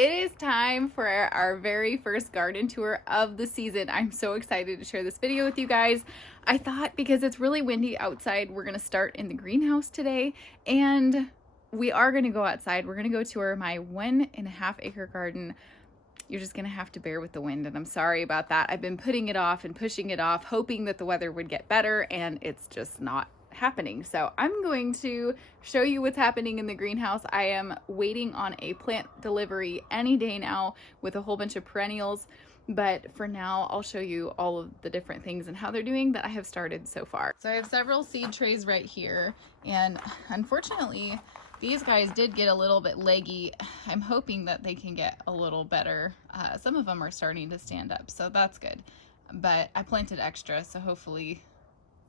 It is time for our very first garden tour of the season. I'm so excited to share this video with you guys. I thought because it's really windy outside, we're gonna start in the greenhouse today, and we are gonna go outside. We're gonna go tour my 1.5 acre garden. You're just gonna have to bear with the wind, and I'm sorry about that. I've been putting it off and pushing it off, hoping that the weather would get better, and it's just not happening. So I'm going to show you what's happening in the greenhouse. I am waiting on a plant delivery any day now with a whole bunch of perennials, but for now I'll show you all of the different things and how they're doing that I have started so far. So I have several seed trays right here, and unfortunately these guys did get a little bit leggy. I'm hoping that they can get a little better. Some of them are starting to stand up, so that's good, but I planted extra, so hopefully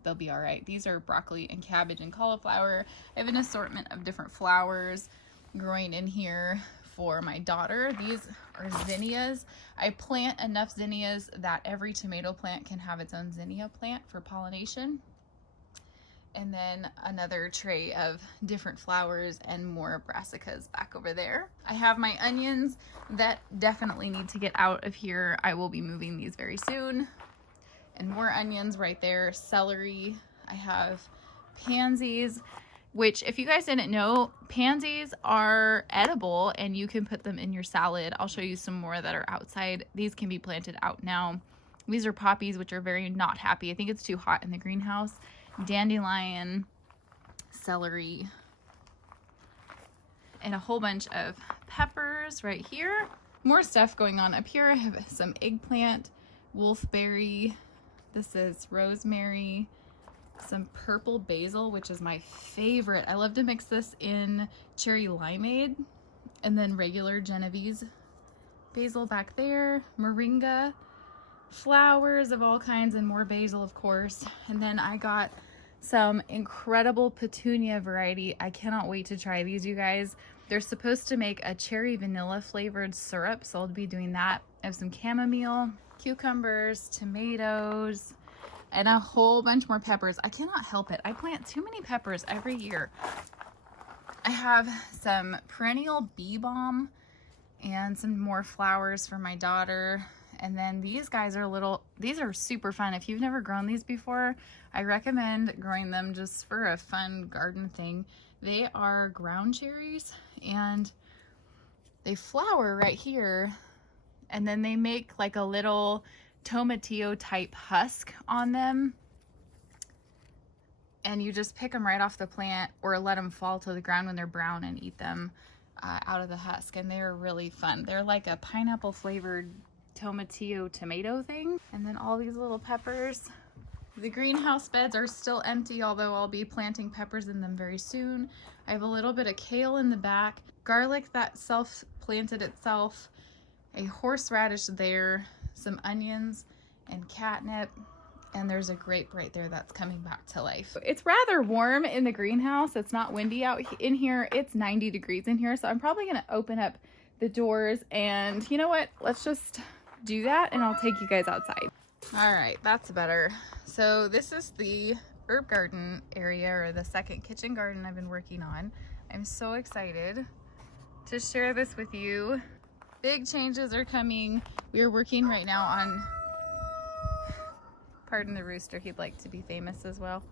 they'll be all right. These are broccoli and cabbage and cauliflower. I have an assortment of different flowers growing in here for my daughter. These are zinnias. I plant enough zinnias that every tomato plant can have its own zinnia plant for pollination. And then another tray of different flowers and more brassicas back over there. I have my onions that definitely need to get out of here. I will be moving these very soon. And more onions right there, celery. I have pansies, which if you guys didn't know, pansies are edible and you can put them in your salad. I'll show you some more that are outside. These can be planted out now. These are poppies, which are very not happy. I think it's too hot in the greenhouse. Dandelion, celery, and a whole bunch of peppers right here. More stuff going on up here. I have some eggplant, wolfberry. This is rosemary, some purple basil, which is my favorite. I love to mix this in cherry limeade, and then regular Genovese basil back there, moringa, flowers of all kinds, and more basil, of course. And then I got some incredible petunia variety. I cannot wait to try these, you guys. They're supposed to make a cherry vanilla flavored syrup, so I'll be doing that. I have some chamomile, cucumbers, tomatoes, and a whole bunch more peppers. I cannot help it. I plant too many peppers every year. I have some perennial bee balm and some more flowers for my daughter. And then these guys are these are super fun. If you've never grown these before, I recommend growing them just for a fun garden thing. They are ground cherries, and they flower right here, and then they make like a little tomatillo type husk on them, and you just pick them right off the plant or let them fall to the ground when they're brown and eat them out of the husk, and they're really fun. They're like a pineapple flavored tomatillo tomato thing. And then all these little peppers. The greenhouse beds are still empty, although I'll be planting peppers in them very soon. I have a little bit of kale in the back, garlic that self-planted itself, a horseradish there, some onions and catnip, and there's a grape right there that's coming back to life. It's rather warm in the greenhouse. It's not windy out in here. It's 90 degrees in here, so I'm probably gonna open up the doors, and you know what? Let's just do that, and I'll take you guys outside. All right, that's better. So this is the herb garden area, or the second kitchen garden I've been working on. I'm so excited to share this with you. Big changes are coming. We are working right now on, pardon the rooster, he'd like to be famous as well.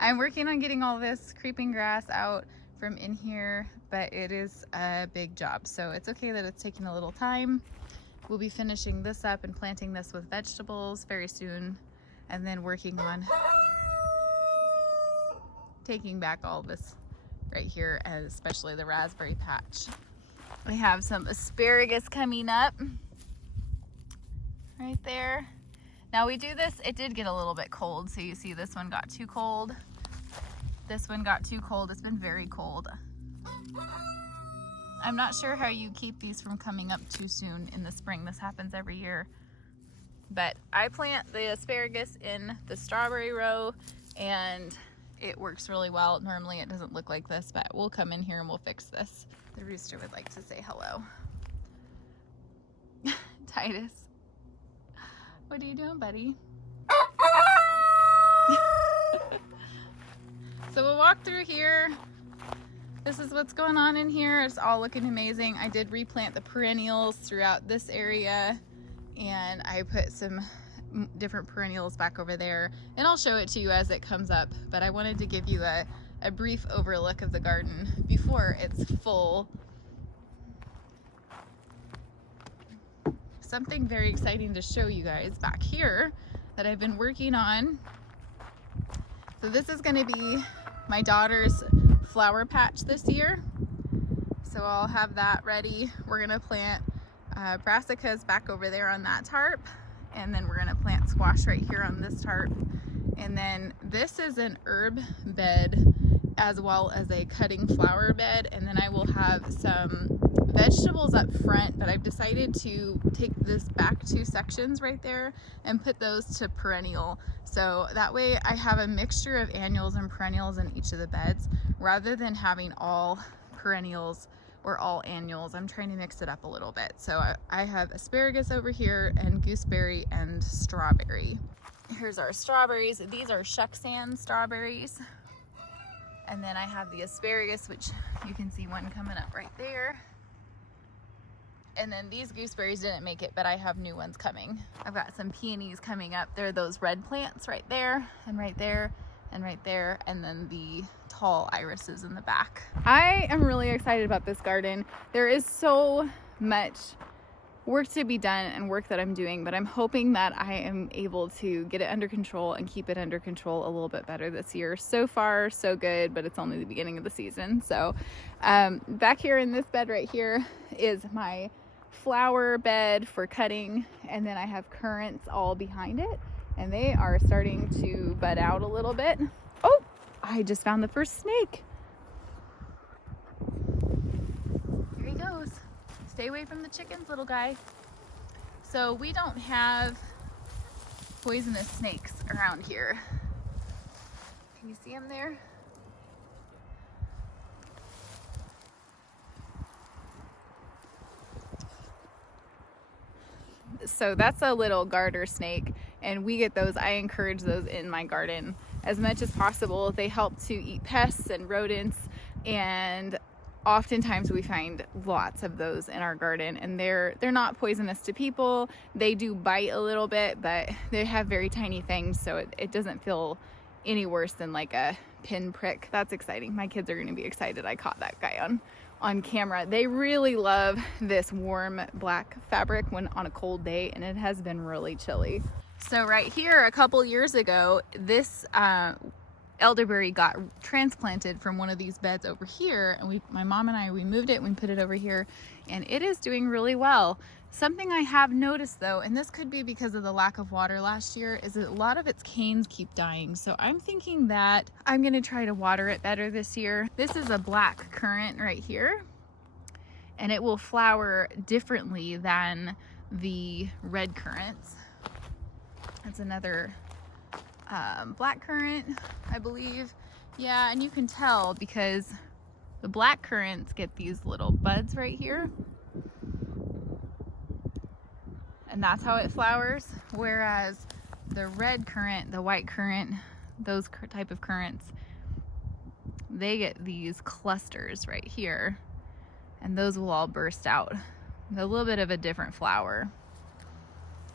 I'm working on getting all this creeping grass out from in here, but it is a big job, so it's okay that it's taking a little time. We'll be finishing this up and planting this with vegetables very soon, and then working on taking back all this right here, especially the raspberry patch. We have some asparagus coming up right there. Now we do this, it did get a little bit cold, so you see this one got too cold. This one got too cold. It's been very cold. I'm not sure how you keep these from coming up too soon in the spring. This happens every year. But I plant the asparagus in the strawberry row, and it works really well. Normally it doesn't look like this, but we'll come in here and we'll fix this. The rooster would like to say hello. Titus, what are you doing, buddy? So we'll walk through here. This is what's going on in here. It's all looking amazing. I did replant the perennials throughout this area, and I put some different perennials back over there, and I'll show it to you as it comes up, but I wanted to give you a brief overlook of the garden before it's full. Something very exciting to show you guys back here that I've been working on. So this is going to be my daughter's flower patch this year, so I'll have that ready. We're going to plant brassicas back over there on that tarp, and then we're going to plant squash right here on this tarp. And then this is an herb bed as well as a cutting flower bed, and then I will have some vegetables up front, but I've decided to take this back 2 sections right there and put those to perennial, so that way I have a mixture of annuals and perennials in each of the beds rather than having all perennials or all annuals. I'm trying to mix it up a little bit. So I have asparagus over here and gooseberry and strawberry. Here's our strawberries. These are Shucksand strawberries. And then I have the asparagus, which you can see one coming up right there. And then these gooseberries didn't make it, but I have new ones coming. I've got some peonies coming up. They're those red plants right there and right there and right there, and then the tall irises in the back. I am really excited about this garden. There is so much work to be done and work that I'm doing, but I'm hoping that I am able to get it under control and keep it under control a little bit better this year. So far, so good, but it's only the beginning of the season. So back here in this bed right here is my flower bed for cutting, and then I have currants all behind it, and they are starting to bud out a little bit. Oh, I just found the first snake. Here he goes. Stay away from the chickens, little guy. So we don't have poisonous snakes around here. Can you see him there? So that's a little garter snake, and we get those. I encourage those in my garden as much as possible. They help to eat pests and rodents, and oftentimes we find lots of those in our garden, and they're not poisonous to people. They do bite a little bit, but they have very tiny fangs, so it doesn't feel any worse than like a pin prick. That's exciting. My kids are going to be excited I caught that guy on camera. They really love this warm black fabric when on a cold day, and it has been really chilly. So right here, a couple years ago, this elderberry got transplanted from one of these beds over here, and my mom and I, we moved it, we put it over here, and it is doing really well. Something I have noticed though, and this could be because of the lack of water last year, is that a lot of its canes keep dying. So I'm thinking that I'm gonna try to water it better this year. This is a black currant right here, and it will flower differently than the red currants. That's another black currant, I believe. Yeah, and you can tell because the black currants get these little buds right here, and that's how it flowers, whereas the red currant, the white currant, those type of currants, they get these clusters right here, and those will all burst out. A little bit of a different flower.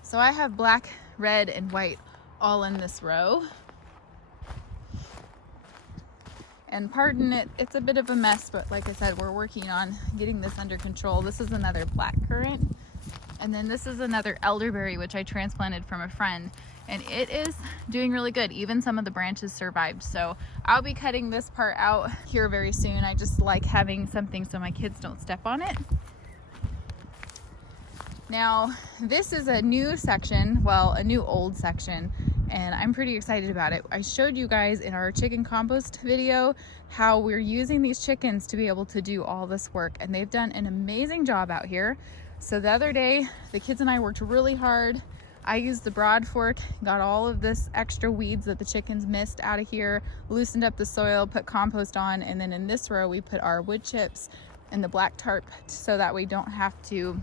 So I have black, red, and white all in this row. And pardon it, it's a bit of a mess, but like I said, we're working on getting this under control. This is another black currant. And then this is another elderberry, which I transplanted from a friend, and it is doing really good. Even some of the branches survived. So I'll be cutting this part out here very soon. I just like having something so my kids don't step on it. Now, this is a new section, well, a new old section, and I'm pretty excited about it. I showed you guys in our chicken compost video how we're using these chickens to be able to do all this work, and they've done an amazing job out here. So the other day, the kids and I worked really hard. I used the broad fork, got all of this extra weeds that the chickens missed out of here, loosened up the soil, put compost on, and then in this row we put our wood chips and the black tarp so that we don't have to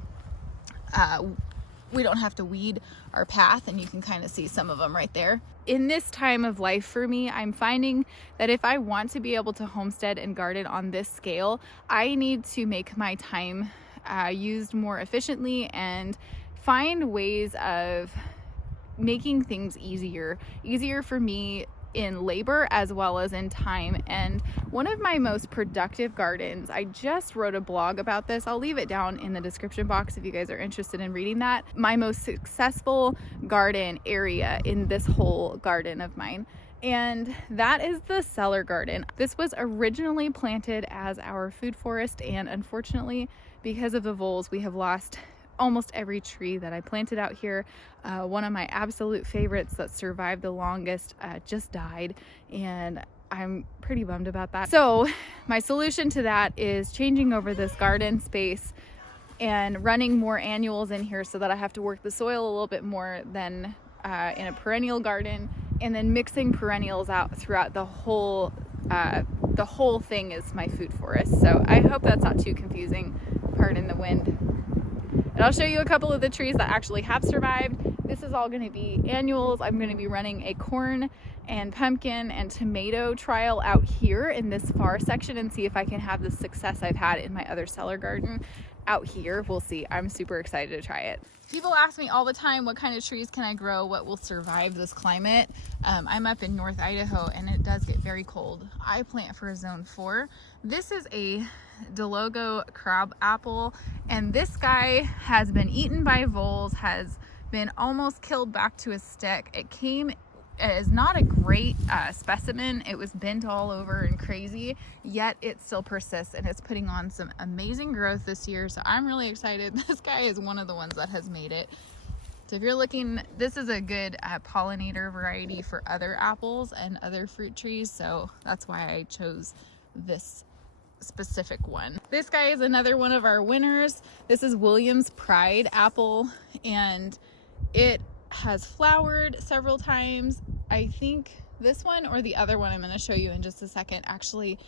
we don't have to weed our path, and you can kind of see some of them right there. In this time of life for me, I'm finding that if I want to be able to homestead and garden on this scale, I need to make my time used more efficiently and find ways of making things easier for me in labor as well as in time. And one of my most productive gardens, I just wrote a blog about this. I'll leave it down in the description box if you guys are interested in reading that. My most successful garden area in this whole garden of mine. And that is the cellar garden. This was originally planted as our food forest, and unfortunately, because of the voles, we have lost almost every tree that I planted out here. One of my absolute favorites that survived the longest just died, and I'm pretty bummed about that. So my solution to that is changing over this garden space and running more annuals in here so that I have to work the soil a little bit more than in a perennial garden, and then mixing perennials out throughout the whole thing is my food forest. So I hope that's not too confusing. Pardon the wind. And I'll show you a couple of the trees that actually have survived. This is all going to be annuals. I'm going to be running a corn and pumpkin and tomato trial out here in this far section and see if I can have the success I've had in my other cellar garden out here. We'll see. I'm super excited to try it. People ask me all the time, what kind of trees can I grow? What will survive this climate? I'm up in North Idaho and it does get very cold. I plant for a zone 4. This is a Delogo crab apple, and this guy has been eaten by voles, has been almost killed back to a stick. It is not a great specimen. It was bent all over and crazy, yet it still persists, and it's putting on some amazing growth this year. So I'm really excited. This guy is one of the ones that has made it. So if you're looking, this is a good pollinator variety for other apples and other fruit trees. So that's why I chose this specific one. This guy is another one of our winners. This is William's Pride apple, and it has flowered several times. I think this one or the other one I'm going to show you in just a second actually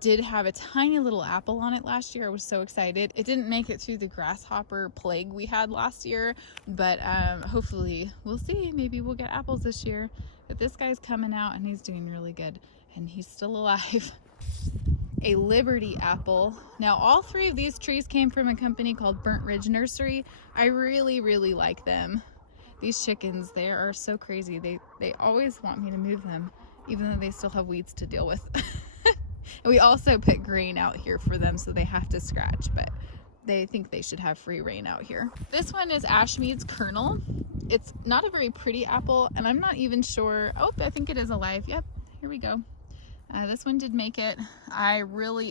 did have a tiny little apple on it last year. I was so excited. It didn't make it through the grasshopper plague we had last year, but hopefully we'll see. Maybe we'll get apples this year. But this guy's coming out and he's doing really good, and he's still alive. A Liberty apple. Now all 3 of these trees came from a company called Burnt Ridge Nursery. I really like them. These chickens, they are so crazy. They always want me to move them, even though they still have weeds to deal with. And we also put grain out here for them, so they have to scratch, but they think they should have free reign out here. This one is Ashmead's Kernel. It's not a very pretty apple, and I'm not even sure. Oh, I think it is alive. Yep, here we go. This one did make it.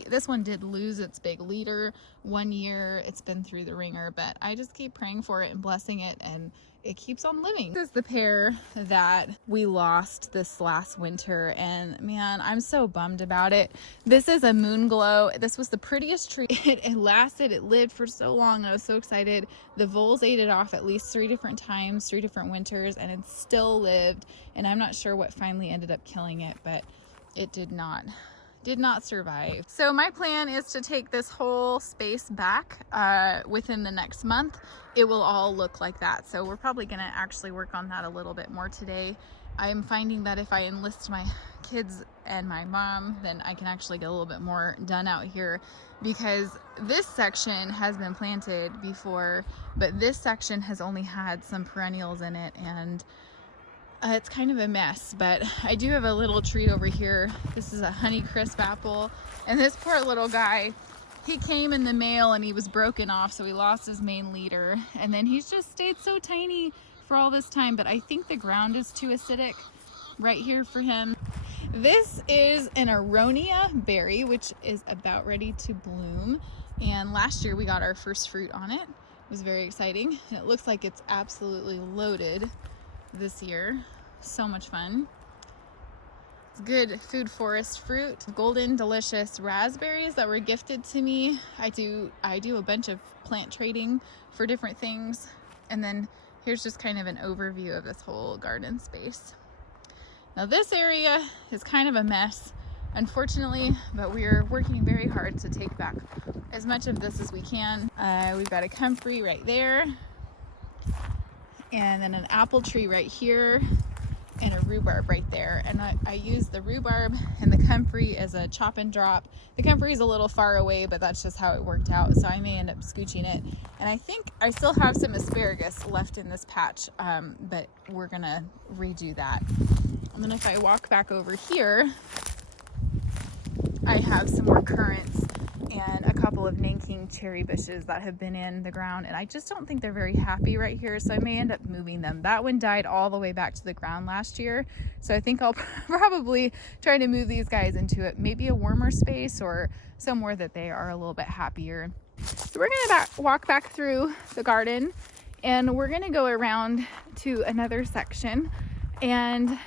This one did lose its big leader one year. It's been through the ringer, but I just keep praying for it and blessing it, and it keeps on living. This is the pear that we lost this last winter, and man, I'm so bummed about it. This is a Moon Glow. This was the prettiest tree. It lasted, it lived for so long. I was so excited. The voles ate it off at least 3 different times, 3 different winters, and it still lived. And I'm not sure what finally ended up killing it, but it did not survive. So my plan is to take this whole space back within the next month. It will all look like that. So we're probably gonna actually work on that a little bit more today. I am finding that if I enlist my kids and my mom, then I can actually get a little bit more done out here, because this section has been planted before, but this section has only had some perennials in it, and it's kind of a mess. But I do have a little tree over here. This is a Honeycrisp apple, and this poor little guy, he came in the mail and he was broken off, so he lost his main leader, and then he's just stayed so tiny for all this time. But I think the ground is too acidic right here for him. This is an Aronia berry, which is about ready to bloom, and last year we got our first fruit on it. It was very exciting, and it looks like it's absolutely loaded this year. So much fun. It's good food forest fruit. Golden delicious raspberries that were gifted to me. I do a bunch of plant trading for different things, and then here's just kind of an overview of this whole garden space. Now this area is kind of a mess, unfortunately, but we're working very hard to take back as much of this as we can. We've got a comfrey right there. and then an apple tree right here, and a rhubarb right there. And I use the rhubarb and the comfrey as a chop and drop. The comfrey is a little far away, but that's just how it worked out, so I may end up scooching it. And I think I still have some asparagus left in this patch, but we're gonna redo that. And then if I walk back over here, I have some more currants and a couple of Nanking cherry bushes that have been in the ground, and I just don't think they're very happy right here, so I may end up moving them. That one died all the way back to the ground last year, so I think I'll probably try to move these guys into it, maybe a warmer space or somewhere that they are a little bit happier. So we're gonna walk back through the garden, and we're gonna go around to another section. And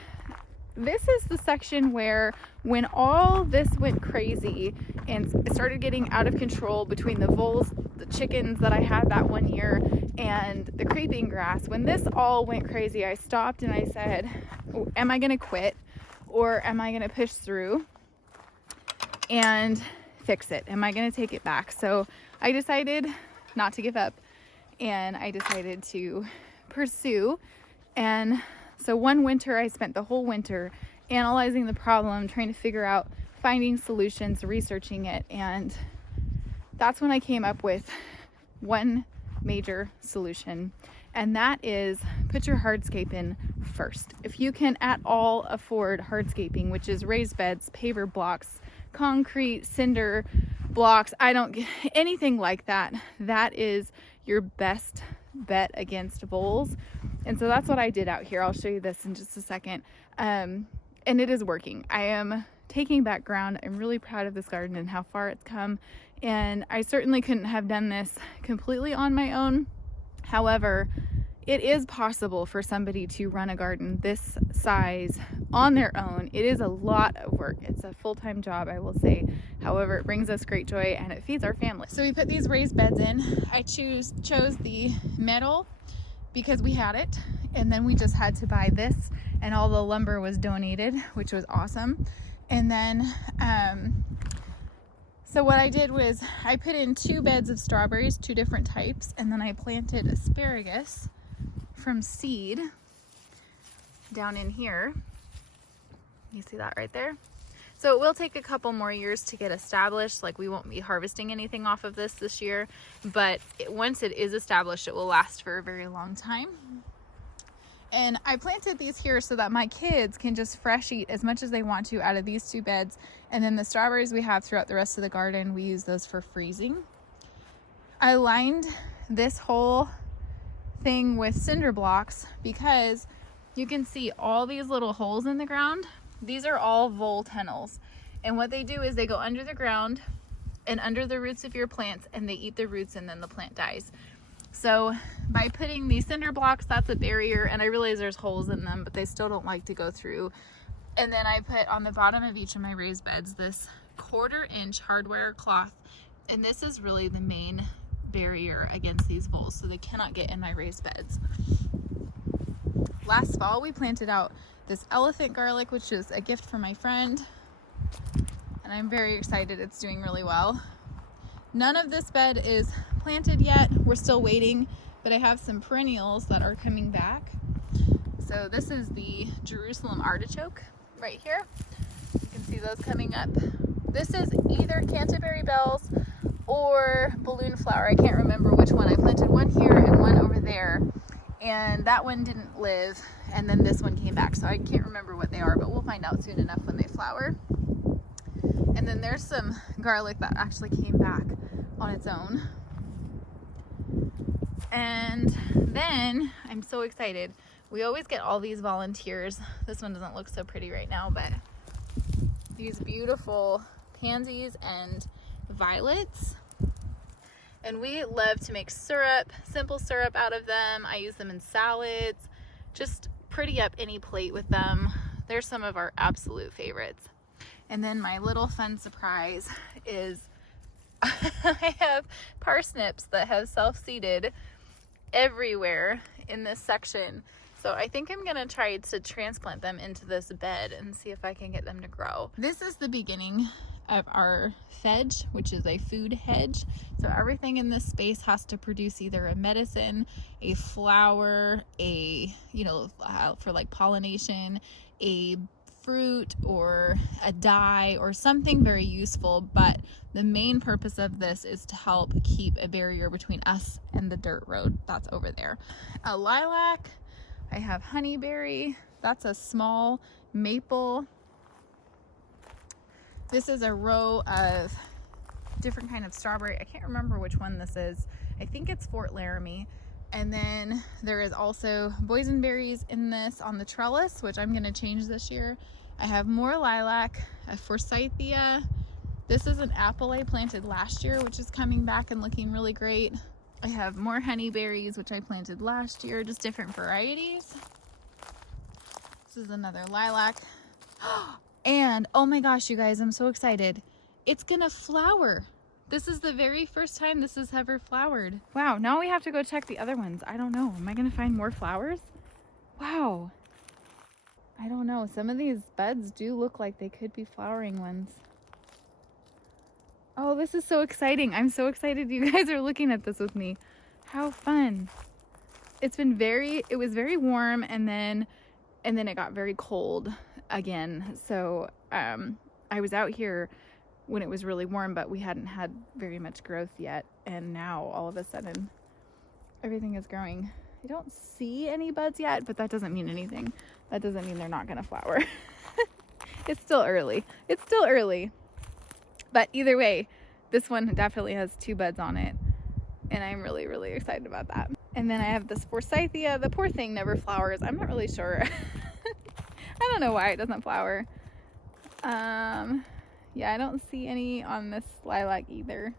this is the section where, when all this went crazy and it started getting out of control between the voles, the chickens that I had that one year, and the creeping grass, when this all went crazy, I stopped and I said, am I gonna quit, or am I gonna push through and fix it? Am I gonna take it back? So I decided not to give up, and I decided to pursue. And so one winter, I spent the whole winter analyzing the problem, trying to figure out, finding solutions, researching it. And that's when I came up with one major solution. And that is, put your hardscape in first. If you can at all afford hardscaping, which is raised beds, paver blocks, concrete, cinder blocks, anything like that, that is your best bet against voles. And so that's what I did out here. I'll show you this in just a second. And it is working. I am taking back ground. I'm really proud of this garden and how far it's come. And I certainly couldn't have done this completely on my own. However, it is possible for somebody to run a garden this size on their own. It is a lot of work. It's a full-time job, I will say. However, it brings us great joy and it feeds our family. So we put these raised beds in. I chose the metal because we had it, and then we just had to buy this, and all the lumber was donated, which was awesome. And then so what I did was I put in 2 beds of strawberries, 2 different types, and then I planted asparagus from seed down in here. You see that right there? So it will take a couple more years to get established. Like, we won't be harvesting anything off of this year, but once it is established, it will last for a very long time. And I planted these here so that my kids can just fresh eat as much as they want to out of these 2 beds. And then the strawberries we have throughout the rest of the garden, we use those for freezing. I lined this whole thing with cinder blocks because you can see all these little holes in the ground. These are all vole tunnels, and what they do is they go under the ground and under the roots of your plants, and they eat the roots, and then the plant dies. So by putting these cinder blocks, that's a barrier, and I realize there's holes in them, but they still don't like to go through. And then I put on the bottom of each of my raised beds this 1/4-inch hardware cloth, and this is really the main barrier against these voles, so they cannot get in my raised beds. Last fall we planted out this elephant garlic, which is a gift from my friend, and I'm very excited. It's doing really well. None of this bed is planted yet. We're still waiting, but I have some perennials that are coming back. So this is the Jerusalem artichoke right here. You can see those coming up. This is either Canterbury bells or balloon flower. I can't remember which one. I planted one here and one over there, and that one didn't live, and then this one came back, so I can't remember what they are, but we'll find out soon enough when they flower. And then there's some garlic that actually came back on its own. And then I'm so excited. We always get all these volunteers. This one doesn't look so pretty right now, but these beautiful pansies and violets. And we love to make syrup, simple syrup out of them. I use them in salads, just pretty up any plate with them. They're some of our absolute favorites. And then my little fun surprise is I have parsnips that have self-seeded everywhere in this section. So I think I'm gonna try to transplant them into this bed and see if I can get them to grow. This is the beginning of our hedge, which is a food hedge. So everything in this space has to produce either a medicine, a flower, a, for like pollination, a fruit, or a dye, or something very useful. But the main purpose of this is to help keep a barrier between us and the dirt road that's over there. A lilac, I have honeyberry, that's a small maple. This is a row of different kind of strawberry. I can't remember which one this is. I think it's Fort Laramie. And then there is also boysenberries in this on the trellis, which I'm gonna change this year. I have more lilac, a forsythia. This is an apple I planted last year, which is coming back and looking really great. I have more honeyberries, which I planted last year, just different varieties. This is another lilac. And oh my gosh, you guys, I'm so excited. It's gonna flower. This is the very first time this has ever flowered. Wow, now we have to go check the other ones. I don't know, am I gonna find more flowers? Wow. I don't know, some of these buds do look like they could be flowering ones. Oh, this is so exciting. I'm so excited you guys are looking at this with me. How fun. It was very warm, and then it got very cold again. So I was out here when it was really warm, but we hadn't had very much growth yet. And now all of a sudden everything is growing. I don't see any buds yet, but that doesn't mean anything. That doesn't mean they're not gonna flower. It's still early. It's still early. But either way, this one definitely has 2 buds on it. And I'm really, really excited about that. And then I have this forsythia. The poor thing never flowers. I'm not really sure. I don't know why it doesn't flower. Yeah, I don't see any on this lilac either.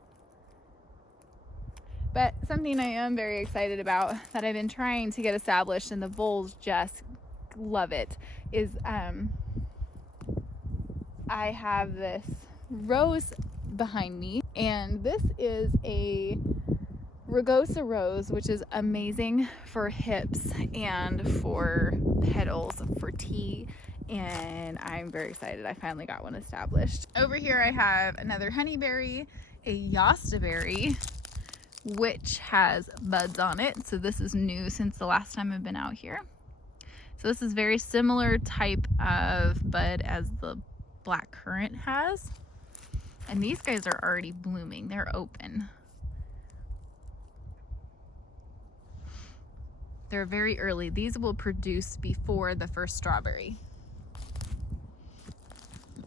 But something I am very excited about that I've been trying to get established, and the voles just love it, is I have this rose behind me, and this is a rugosa rose, which is amazing for hips and for petals for tea, and I'm very excited I finally got one established. Over here I have another honeyberry, a yastaberry, which has buds on it. So this is new since the last time I've been out here. So this is very similar type of bud as the black currant has. And these guys are already blooming. They're open. They're very early. These will produce before the first strawberry.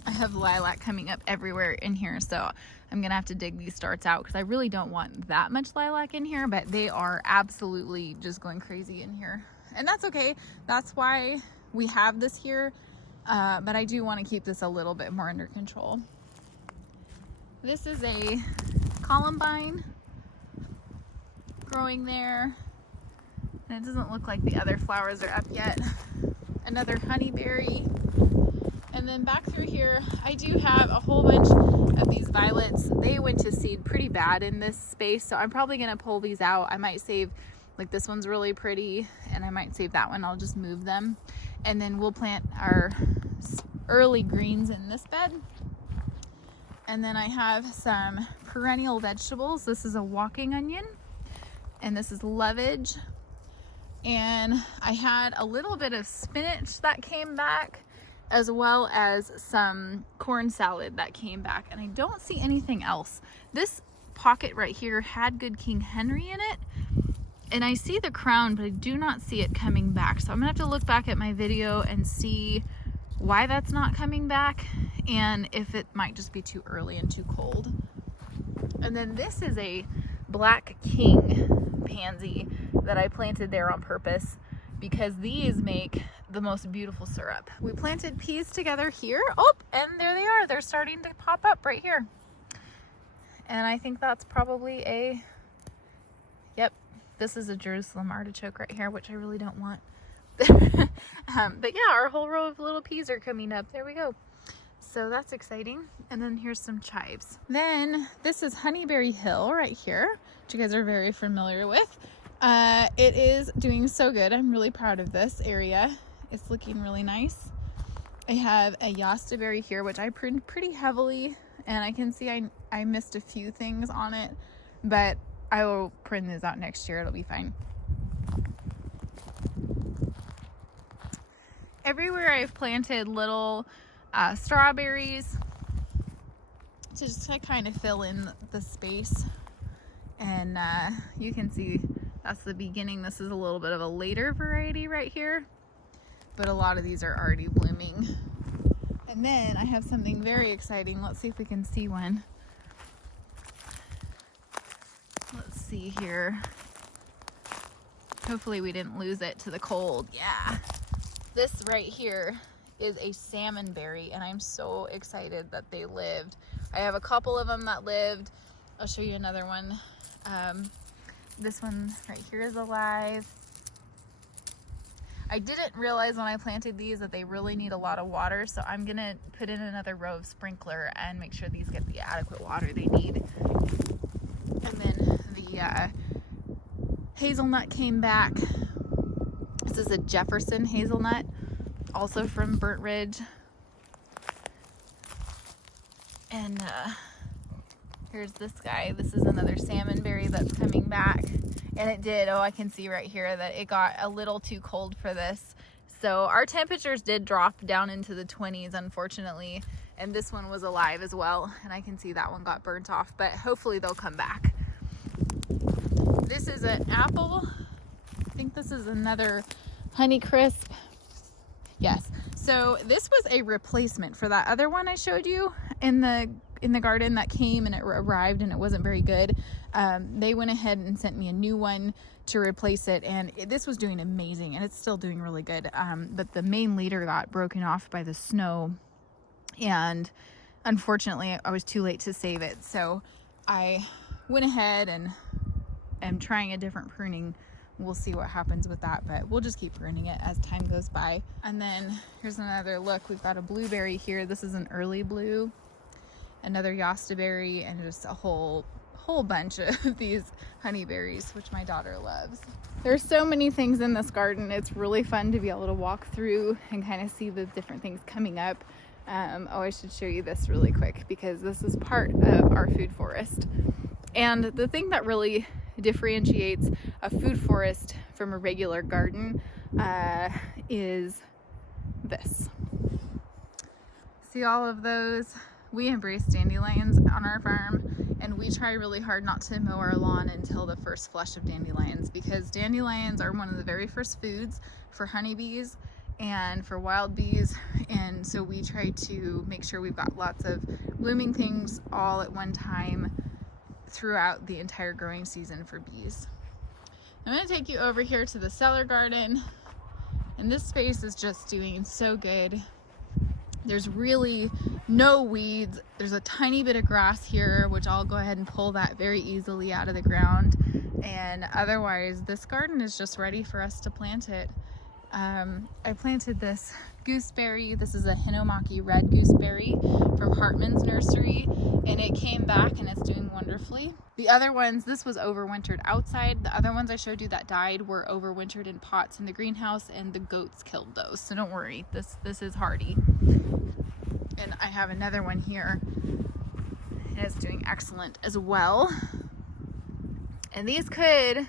I have lilac coming up everywhere in here, so I'm gonna have to dig these starts out because I really don't want that much lilac in here, but they are absolutely just going crazy in here. And that's okay. That's why we have this here, but I do want to keep this a little bit more under control. This is a columbine growing there, and it doesn't look like the other flowers are up yet. Another honeyberry. And then back through here, I do have a whole bunch of these violets. They went to seed pretty bad in this space, so I'm probably gonna pull these out. I might save, like this one's really pretty, and I might save that one. I'll just move them. And then we'll plant our early greens in this bed. And then I have some perennial vegetables. This is a walking onion, and this is lovage. And I had a little bit of spinach that came back, as well as some corn salad that came back, and I don't see anything else. This pocket right here had good King Henry in it, and I see the crown, but I do not see it coming back. So I'm gonna have to look back at my video and see why that's not coming back, and if it might just be too early and too cold. And then this is a Black King pansy that I planted there on purpose because these make the most beautiful syrup. We planted peas together here. Oh, and there they are. They're starting to pop up right here. And I think that's probably a, yep, this is a Jerusalem artichoke right here, which I really don't want. But yeah, our whole row of little peas are coming up. There we go. So that's exciting. And then here's some chives. Then this is Honeyberry Hill right here, which you guys are very familiar with. It is doing so good. I'm really proud of this area. It's looking really nice. I have a yastaberry here, which I pruned pretty heavily and I can see I missed a few things on it, but I will prune these out next year. It'll be fine. Everywhere I've planted little strawberries to just to kind of fill in the space, and you can see that's the beginning. This is a little bit of a later variety right here, but a lot of these are already blooming. And then I have something very exciting. Let's see if we can see one. Let's see here. Hopefully we didn't lose it to the cold. Yeah. This right here is a salmon berry, and I'm so excited that they lived. I have a couple of them that lived. I'll show you another one. This one right here is alive. I didn't realize when I planted these that they really need a lot of water, so I'm gonna put in another row of sprinkler and make sure these get the adequate water they need. And then the hazelnut came back. This is a Jefferson hazelnut, also from Burnt Ridge. And here's this guy. This is another salmon berry that's coming back. And it did, I can see right here that it got a little too cold for this. So our temperatures did drop down into the 20s, unfortunately. And this one was alive as well. And I can see that one got burnt off, but hopefully they'll come back. This is an apple. I think this is another Honeycrisp. Yes. So this was a replacement for that other one I showed you in the garden that came and it arrived and it wasn't very good. They went ahead and sent me a new one to replace it, and this was doing amazing, and it's still doing really good. But the main leader got broken off by the snow, and unfortunately I was too late to save it. So I went ahead and am trying a different pruning. We'll see what happens with that, but we'll just keep pruning it as time goes by. And then here's another look. We've got a blueberry here. This is an early blue, another yostaberry, and just a whole bunch of these honeyberries, which my daughter loves. There's so many things in this garden. It's really fun to be able to walk through and kind of see the different things coming up. I should show you this really quick because this is part of our food forest. And the thing that really differentiates a food forest from a regular garden is this. See all of those? We embrace dandelions on our farm, and we try really hard not to mow our lawn until the first flush of dandelions, because dandelions are one of the very first foods for honeybees and for wild bees, and so we try to make sure we've got lots of blooming things all at one time throughout the entire growing season for bees. I'm going to take you over here to the cellar garden, and this space is just doing so good. There's really no weeds. There's a tiny bit of grass here, which I'll go ahead and pull that very easily out of the ground, and otherwise this garden is just ready for us to plant it. I planted this gooseberry. This is a Hinomaki red gooseberry from Hartman's nursery, and it came back and it's doing wonderfully. The other ones, this was overwintered outside. The other ones I showed you that died were overwintered in pots in the greenhouse, and the goats killed those. So don't worry, this is hardy. And I have another one here. It's doing excellent as well. And these could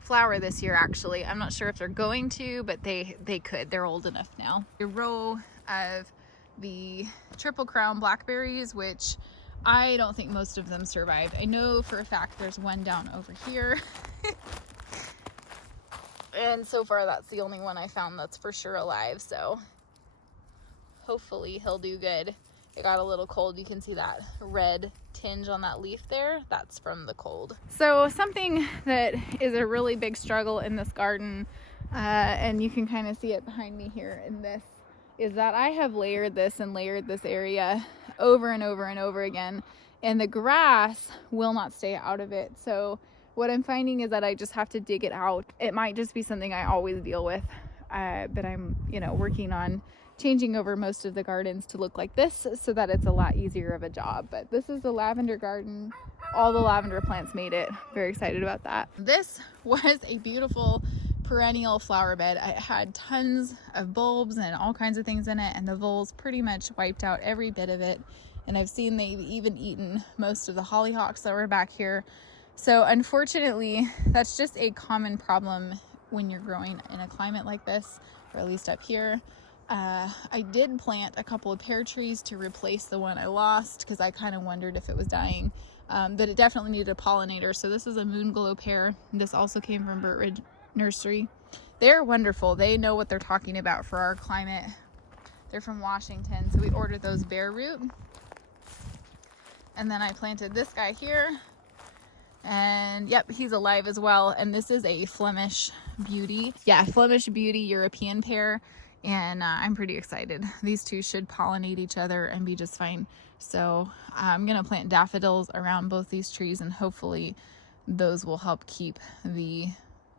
flower this year, actually. I'm not sure if they're going to, but they could. They're old enough now. A row of the triple crown blackberries, which I don't think most of them survived. I know for a fact there's one down over here. And so far that's the only one I found that's for sure alive, so hopefully he'll do good. It got a little cold. You can see that red tinge on that leaf there. That's from the cold. So something that is a really big struggle in this garden, and you can kind of see it behind me here in this, is that I have layered this area over and over and over again, and the grass will not stay out of it. So what I'm finding is that I just have to dig it out. It might just be something I always deal with, but I'm, working on changing over most of the gardens to look like this so that it's a lot easier of a job. But this is the lavender garden. All the lavender plants made it. Very excited about that. This was a beautiful perennial flower bed. I had tons of bulbs and all kinds of things in it, and the voles pretty much wiped out every bit of it. and I've seen they've even eaten most of the hollyhocks that were back here. So unfortunately, that's just a common problem when you're growing in a climate like this, or at least up here. I did plant a couple of pear trees to replace the one I lost because I kind of wondered if it was dying, but it definitely needed a pollinator. So this is a Moonglow pear. This also came from Burt Ridge Nursery. They're wonderful. They know what they're talking about for our climate. They're from Washington, so we ordered those bare root. And then I planted this guy here. And yep, he's alive as well. And this is a Flemish Beauty. Yeah, Flemish Beauty European pear. And I'm pretty excited. These two should pollinate each other and be just fine. So I'm gonna plant daffodils around both these trees, and hopefully those will help keep the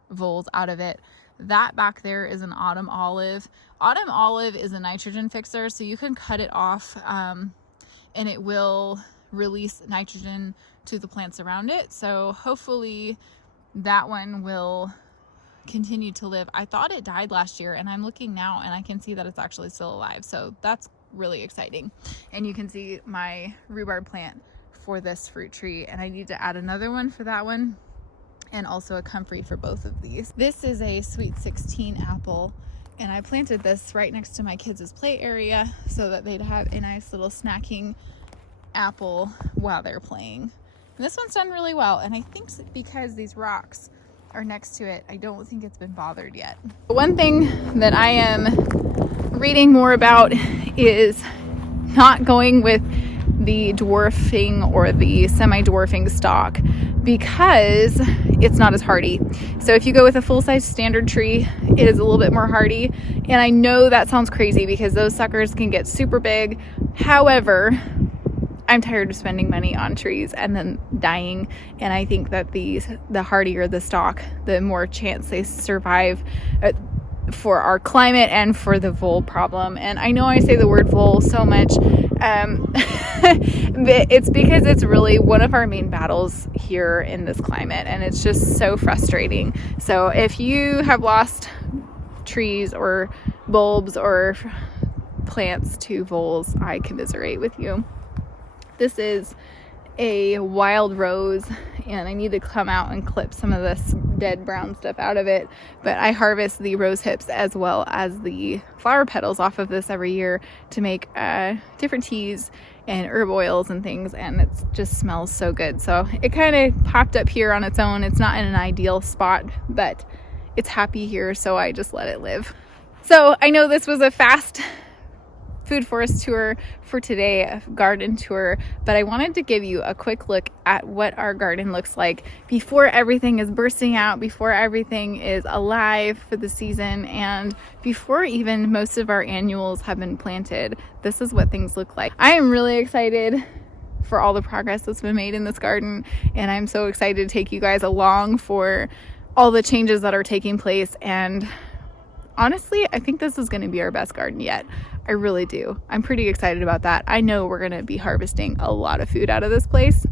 voles out of it. That back there is an autumn olive. Autumn olive is a nitrogen fixer, so you can cut it off and it will release nitrogen to the plants around it. So hopefully that one will continue to live. I thought it died last year, and I'm looking now and I can see that it's actually still alive. So that's really exciting. And you can see my rhubarb plant for this fruit tree, and I need to add another one for that one, and also a comfrey for both of these. This is a Sweet 16 apple, and I planted this right next to my kids' play area so that they'd have a nice little snacking apple while they're playing. And this one's done really well, and I think because these rocks are next to it, I don't think it's been bothered yet. One thing that I am reading more about is not going with the dwarfing or the semi-dwarfing stock because it's not as hardy. So if you go with a full-size standard tree, it is a little bit more hardy. And I know that sounds crazy because those suckers can get super big. However, I'm tired of spending money on trees and then dying, and I think that the hardier the stock, the more chance they survive for our climate and for the vole problem. And I know I say the word vole so much, but it's because it's really one of our main battles here in this climate, and it's just so frustrating. So if you have lost trees or bulbs or plants to voles, I commiserate with you. This is a wild rose, and I need to come out and clip some of this dead brown stuff out of it, but I harvest the rose hips as well as the flower petals off of this every year to make different teas and herb oils and things, and it just smells so good. So it kind of popped up here on its own. It's not in an ideal spot, but it's happy here, so I just let it live. So I know this was a fast food forest tour for today, a garden tour, but I wanted to give you a quick look at what our garden looks like before everything is bursting out, before everything is alive for the season, and before even most of our annuals have been planted. This is what things look like. I am really excited for all the progress that's been made in this garden, and I'm so excited to take you guys along for all the changes that are taking place. And honestly, I think this is going to be our best garden yet. I really do. I'm pretty excited about that. I know we're going to be harvesting a lot of food out of this place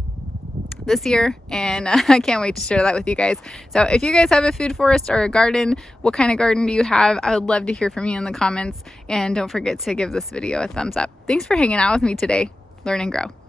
this year, and I can't wait to share that with you guys. So if you guys have a food forest or a garden, what kind of garden do you have? I would love to hear from you in the comments, and don't forget to give this video a thumbs up. Thanks for hanging out with me today. Learn and grow.